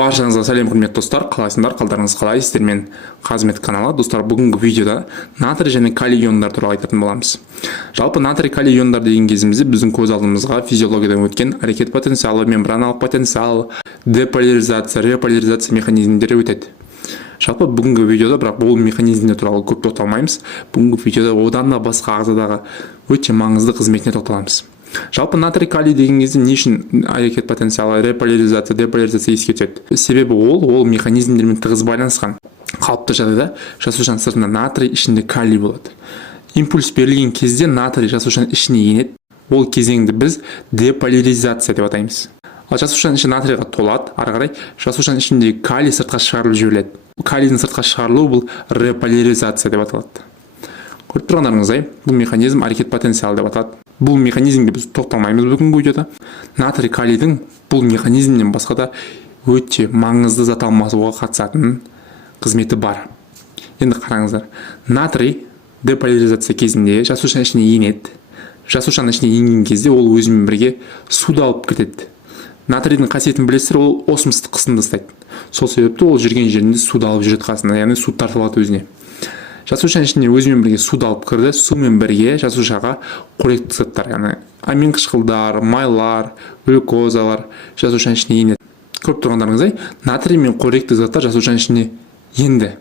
Баршаңызға сәлем құрметті достар, қалайсыңдар, қалдарыңыз қалай, сіздермен Қазмет каналы. Достар, бүгінгі видеода натрий және калий иондар туралы айтатын боламыз. Жалпы натрий калий иондар деген кезімізде біздің көз алдымызға физиологиядан өткен әрекет потенциалы, мембраналық потенциал, деполяризация, реполяризация механизмдері өтеді. Жалпы бүгінгі видеода бірақ бұл механизмдер туралы көп тоқталмаймыз. Бүгінгі видеода одан да басқа ағзадағы өте маңызды қызметіне тоқталамыз. Жалпы натрий калий деген кезде не үшін әрекет потенциалы, реполяризация, деполяризация еске түседі? Себебі ол механизмдермен тығыз байланысқан. Қалыпты жағдайда жасушаның сыртында натрий, ішінде калий болады. Импульс берілген кезде натрий жасушаның ішіне енеді. Ол кезеңді біз деполяризация деп атаймыз. Ал жасушаның іші натрийға толады, ары қарай жасушаның ішіндегі калий сыртқа шығарылып жіберіледі. Калийдің сыртқа шығарылуы бұл реполяризация деп аталады. Көріп тұрғандарыңыздай, бұл механизм әрекет потенциалы деп аталады. Бұл механизмге біз тоқталмаймыз бүгінгі видеода. Натрий калийдің бұл механизмнен басқа да өте маңызды зат алмасуға қатысатын қызметі бар. Енді қараңыздар. Натрий деполяризация кезінде жасушаның ішіне енеді. Жасушаның ішіне енген кезде ол өзімен бірге суды алып кетеді. Натрийдің қасиетін білесіздер, ол осмостық қысымды ұстайды. Сол себепті ол жүрген жерінде суды алып жүреді қасында, яғни су тартылады өзіне. Жасушаның ішіне өзімен бірге суды алып кірді, сумен бірге жасушаға қоректік заттар, яғни амин қышқылдар, майлар, глюкозалар жасушаның ішіне енеді. Көріп тұрғандарыңыздай, натрий мен қоректік заттар жасушаның ішіне енді.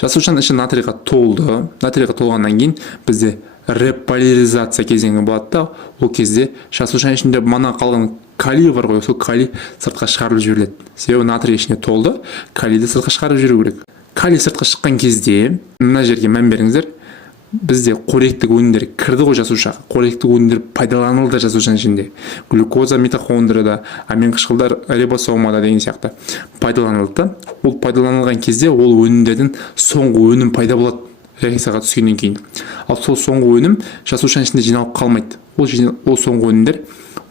Жасушаның іші натрийға толды. Натрийға толғаннан кейін бізде реполяризация кезеңі болады да, ол кезде жасушаның ішінде мана қалған калий бар ғой, сол калий сыртқа шығарылып жіберіледі. Себебі натрий ішіне толды, калийді сыртқа шығарып жіберу керек. Калий сыртқа шыққан кезде, мына жерге мән беріңіздер, бізде қоректік өнімдер кірді ғой жасушаға. Қоректік өнімдер пайдаланылды жасушаның ішінде. Глюкоза митохондрияда, амин қышқылдар рибосомада деген сияқты пайдаланылды. Ол пайдаланылған кезде ол өнімдердің соңғы өнім пайда болады реакцияға түскеннен кейін. Ал сол соңғы өнім жасушаның ішінде жиналып қалмайды. Ол соңғы өнімдер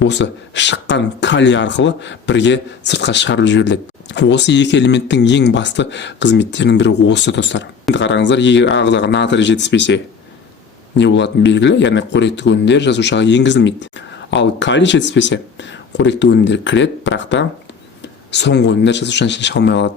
осы шыққан калий арқылы бірге сыртқа шығарылып жіберіледі. Осы екі элементтің ең басты қызметтерінің бірі осы, достар. Енді қараңыздар, егер ағзаға натрий жетіспесе, не болатыны белгілі, яғни қоректік өнімдер жасушаға енгізілмейді. Ал калий жетіспесе, қоректік өнімдер кіреді, бірақ та соңғы өнімдер жасушаның ішіне шыға алмай қалады.